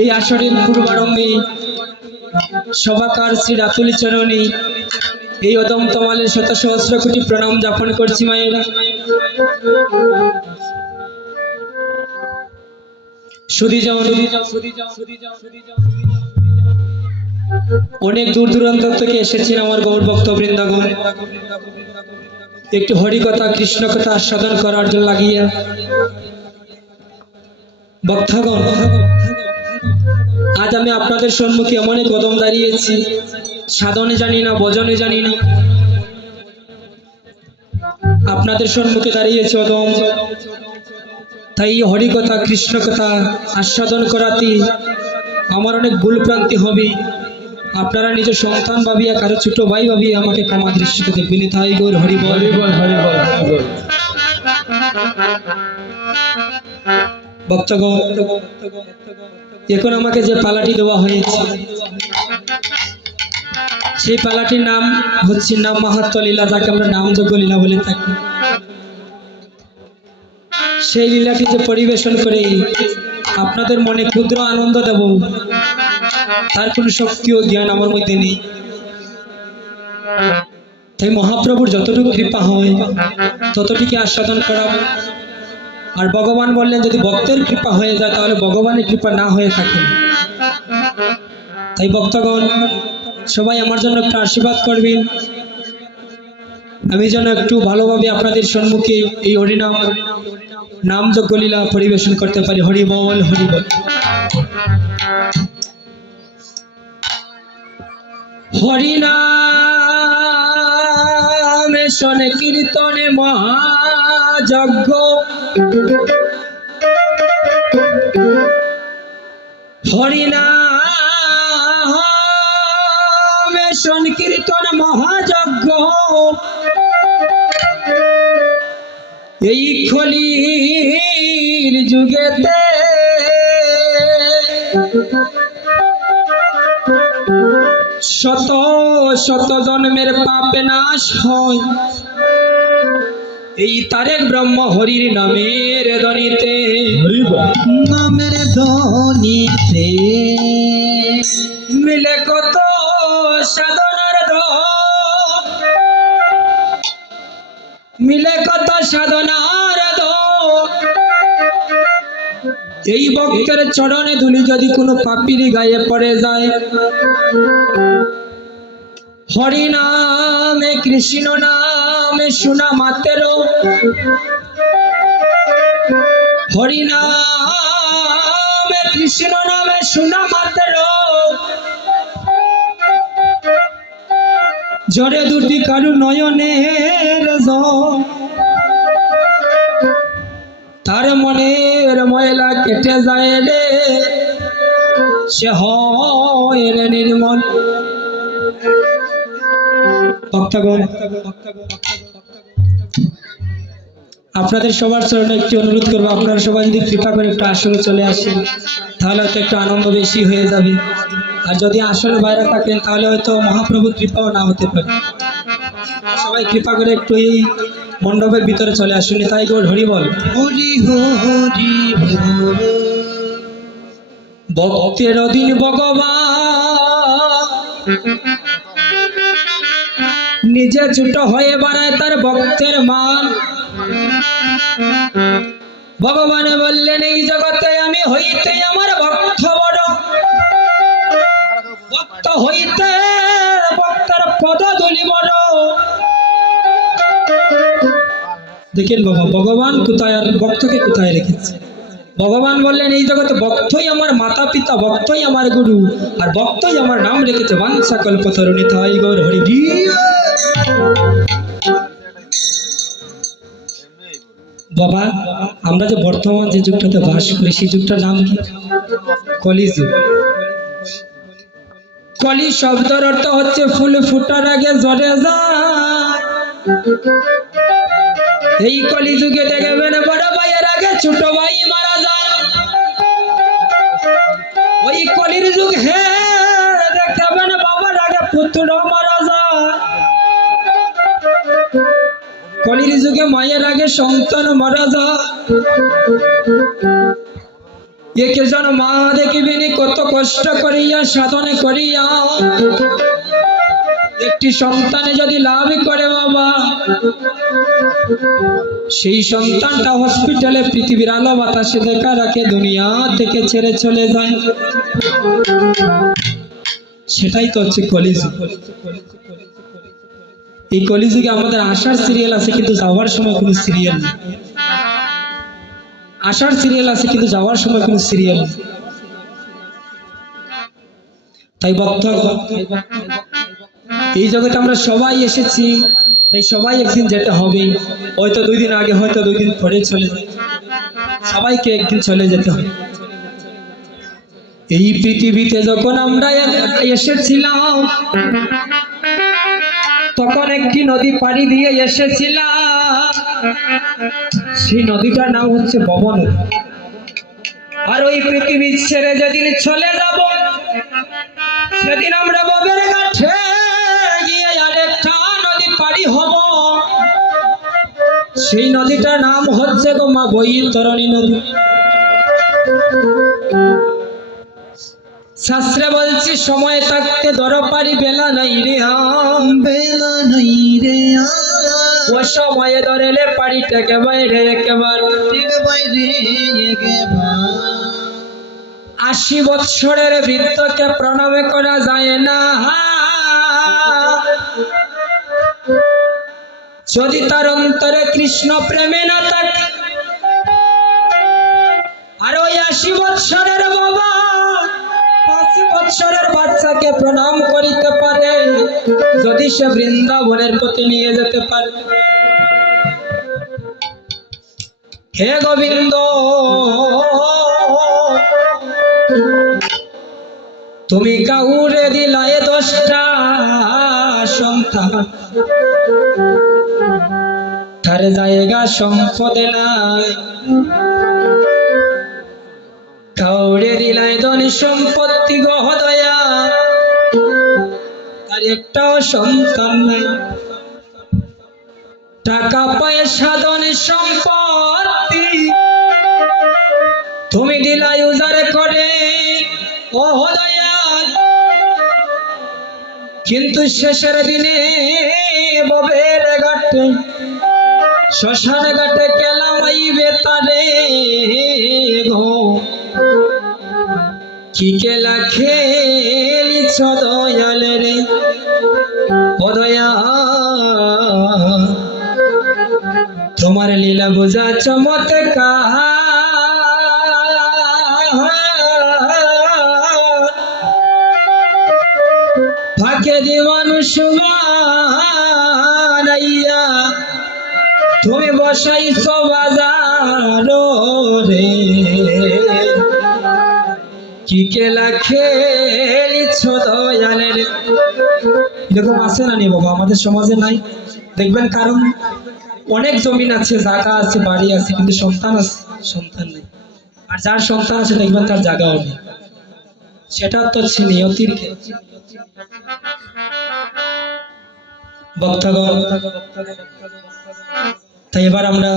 এই আসরের পূর্বারম্ভে সভাকার শ্রী রাতুল চরণী এই অদম তমালের শত সহস্র কোটি প্রণাম যাপন করছি মায়েরা। অনেক দূর দূরান্ত থেকে এসেছেন আমার গৌর ভক্ত বৃন্দাবন একটু হরিকথা কৃষ্ণ কথা আস্বাদন করার জন্য লাগিয়া। ভক্তগণ আজ আমি আপনাদের সম্মুখে এমন কদম দাঁড়িয়েছি। সাধনে জানি না ভজনে জানি না। আপনাদের সম্মুখে দাঁড়িয়েছে অদম তাই এই হরিকথা কৃষ্ণ কথা আস্বাদন করাতে আমার অনেক ভুল প্রান্তি হবে। আপনারা নিজ সন্তান ভাবিয়া কারও ছোট ভাই ভাবিয়া আমাকে ক্ষমা দৃষ্টিতে দেখবেন তাই গৌর হরি বল। ভক্তগণ এখন আমাকে যে পালাটি দেওয়া হয়েছে, সেই পালাটির নাম হচ্ছে নাম মাহাত্ম লীলা, যাকে আমরা নামযোগ্য লীলা বলে থাকি। সেই লীলাটি যে পরিবেশন করে আপনাদের মনে ক্ষুদ্র আনন্দ দেব, তার কোনো শক্তি ও জ্ঞান আমার মধ্যে নেই। তাই মহাপ্রভুর যতটুকু কৃপা হয় ততটুকু আস্বাদন করা আর ভগবান বললেন, যদি ভক্তের কৃপা হয়ে যায়, তাহলে ভগবানের কৃপা না হয়ে থাকে। তাই ভক্তগণ, সবাই আমার জন্য একটু আশীর্বাদ করবেন। আমি যেন একটু ভালোভাবে আপনাদের সম্মুখে এই হরিনাম নাম যজ্ঞ লীলা পরিবেশন করতে পারি। হরি বল হরি বল। হরিনামে শোনে কীর্তনে মহাযজ্ঞ হরিনামে সংকীর্তন মহাযজ্ঞ। এই খলির যুগেতে শত শত জন্মের পাপে নাশ হয়। এই তারেক ব্রহ্ম হরির নামের দনিতে হরিবল নামের ধ্বনিতে। মিলে কত সাধনার ধন মিলে কত সাধনার ধন এই ভক্তের চরণে ধুলি যদি কোনো পাপির গায়ে পড়ে যায়। হরি নামে কৃষ্ণ নামে শোনা মাতের। হরি নামে কৃষ্ণ নামে শোনা মাত্র। জরে দুটি কারু নয়নের। তার মনের ময়লা কেটে যায় রে। সে হয় নির্মল। আপনাদের সবার চরণে একটি অনুরোধ করব আপনারা সবাই যদি কৃপা করে একটু আসনে চলে আসেন তাহলে হয়তো একটু আনন্দ বেশি হয়ে যাবে। আর যদি আসনে বাইরে থাকেন তাহলে হয়তো মহাপ্রভুর কৃপাও না হতে পারে। সবাই কৃপা করে একটু এই মণ্ডপের ভিতরে চলে আসুন। তাই গৌর হরি বল। হরি হরি ভক্তের অধীন ভগবান নিজে ছোট হয়ে বাড়ায় তার ভক্তের মান। ভগবান বললেন, এই জগতে আমি হইতে আমার ভক্ত বড়। ভক্ত হইতে ভক্তের পদ বড়। দেখেন বাবা, ভগবান কোথায় আর ভক্তকে কোথায় রেখেছে? ভগবান বললেন, এই জগতে ভক্তই আমার মাতা পিতা ভক্তই আমার গুরু, আর ভক্তই আমার নাম রেখেছে বাংসা কল্পতরণী তাই গৌর হরি বাবা, আমরা যে বর্তমান যে যুগটাতে বাস করি, সেই যুগটার নাম কি? যুগ কলি শব্দর অর্থ হচ্ছে ফুল ফুটার আগে জরে যায়। এই কলি যুগে দেখবেন বড় সন্তান মারা যা। একে জন মা দেখিবেনি কষ্ট করিয়া, সাধনে করিয়া। একটি সন্তানে যদি লাভ করে বাবা, সেই সন্তানটা হসপিটালে পৃথিবীর আলো বাতাসে দেখা রাখে, দুনিয়া থেকে ছেড়ে চলে যায়। সেটাই তো হচ্ছে কলিযুগ। এই কলিযুগে আমাদের আসার সিরিয়াল আছে, কিন্তু যাওয়ার সময় কোনো সিরিয়াল নেই। আসার সিরিয়াল আছে, কিন্তু যাওয়ার সময় কোনো সিরিয়াল নেই। তাই ভক্ত, এই জগতে আমরা সবাই এসেছি, তাই সবাই একদিন যেতে হবে। হয়তো দুই দিন আগে, হয়তো দুই দিন পরে চলে সবাইকে একদিন চলে যেতে হবে। এই পৃথিবীতে যখন আমরা এসেছিলাম তখন একটি নদী পাড়ি দিয়ে এসেছিলাম। সেই নদীটার নাম হচ্ছে ভবন আর ওই পৃথিবী ছেড়ে যেদিন চলে যাব, সেদিন আমরা ববের কাছে গিয়ে আরেকটা নদী পাড়ি হব। সেই নদীটার নাম হচ্ছে গো মা বৈতরণী নদী। শাস্ত্রে বলছি সময় থাকতে দরপারি বেলা নাই রে আম বেলা নাই রে ও সময়ে ধরেলে পাড়িটাকে বাইরে একেবারে বাইরে আশি বৎসরের বৃদ্ধকে প্রণামে করা যায় না। যদি তার অন্তরে কৃষ্ণ প্রেমে না থাকে আর ওই আশি বৎসরের বাবা বৎসরের বাচ্চাকে প্রণাম করিতে পারে, যদি সে বৃন্দাবনের প্রতি নিয়ে যেতে পারে। হে গোবিন্দ! তুমি কাউরে দিলায় দশটা সন্তান। তার জায়গা সম্পদে নাই। কাউরে দিলায় ধন সম্পত্তি গহদয়া তার একটাও সন্তান নাই। টাকা, পয়সা, ধন, সম্পত্তি তুমি দিলাই উজারে করে ও কিন্তু শেষের দিনে ববের ঘাটে, শ্মশান ঘাটে কেলাম আইবে তারে। কি কেলা খেলিছ দয়াল রে? ও দয়াল, তোমার লীলা বোঝা চমৎকার। ফাঁকে দি মানুষ মানাইয়া তুমি বসাইছ কি দয়ালের। এরকম আছে না নি বাবা? আমাদের সমাজে নাই। দেখবেন কারণ অনেক জমিন আছে আছে, বাড়ি আছে, কিন্তু সন্তান আছে সন্তান নেই। আর যার সন্তান আছে, দেখবেন তার নেই। সেটা তো হচ্ছে নিয়তির খেল। তাই এবার আমরা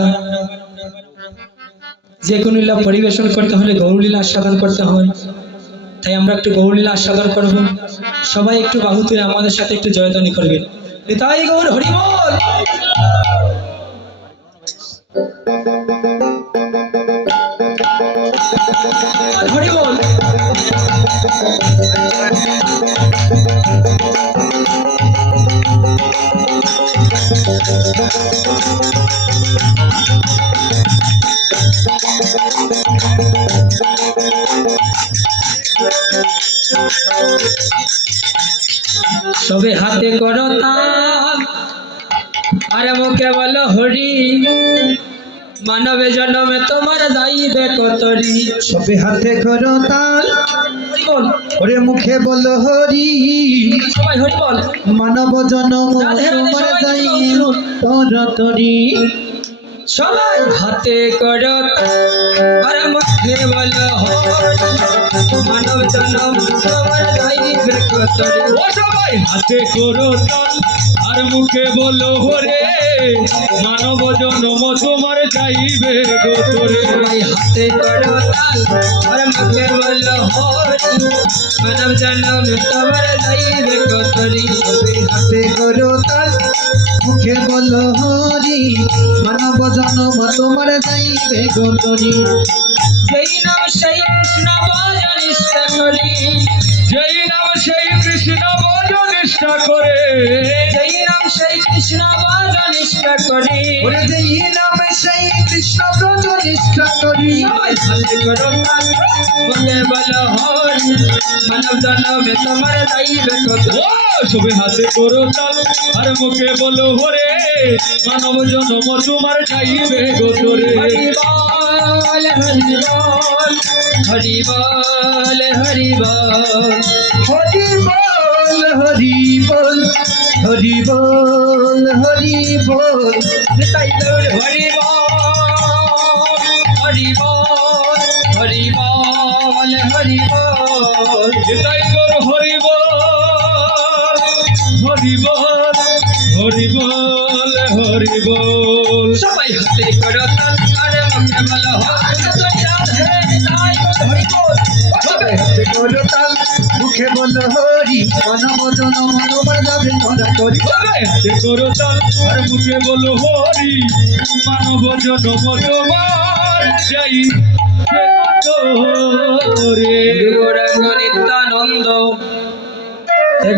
যে কোনো লীলা পরিবেশন করতে হলে গৌরলীলা আস্বাদন করতে হয়। তাই আমরা একটু গৌরলীলা আস্বাদন করব। সবাই একটু বাহু তুলে আমাদের সাথে একটু জয়ধ্বনি করবেন তাই গৌর হরিবল হরিবল সবে হাতে করো তাল আর মুখে বলো হরি। মানবে জন্মে তোমার দাইবে কতরি। সবে হাতে করো তাল ওরে মুখে বলো হরি। সবাই হরি বল। মানব জন্ম তোমার তোর তরি। সবাই হাতে করো তাল আর মুখে বলো, মানব জন্ম তোমার কতরি ও সবাই হাতে করো আর মুখে বলো হরে মানব জন্ম তোমার চাইবে গো তোরে সবাই হাতে করো তাল আর মুখে বলো হরি মানব জনম তোমার যাইবে কতরি হাতে করো মুখে বলো হরি জনম তোমার যাইবে গোতরি যেই নাম সেই কৃষ্ণ ভজন নিষ্ঠা করি। যেই নাম সেই কৃষ্ণ বল নিষ্ঠা করে। যেই নাম সেই কৃষ্ণ ভজন নিষ্ঠা করি। ওরে যে ই নামে সেই কৃষ্ণ ব্রত নিষ্ঠা করি হাতে করো মুখে বলো হরি মানব জনমে তোমার কতরি সবে হাতে করো তাল আর মুখে বলো হরে মানব জনম তোমার চাইবে গোতরে বল হরি বল হরি বল হরি বল হরি বল হরি বল হরি বল হরি বল হরি বল হরি বল হরি বল হরি বল হরি বল হরি বল হরি বল হরি বল হরি বল সবাই হাতে করো তাল মুখে বলো, হরি মানব জনম তোমার যাই রে গৌরাঙ্গ নিত্যানন্দ।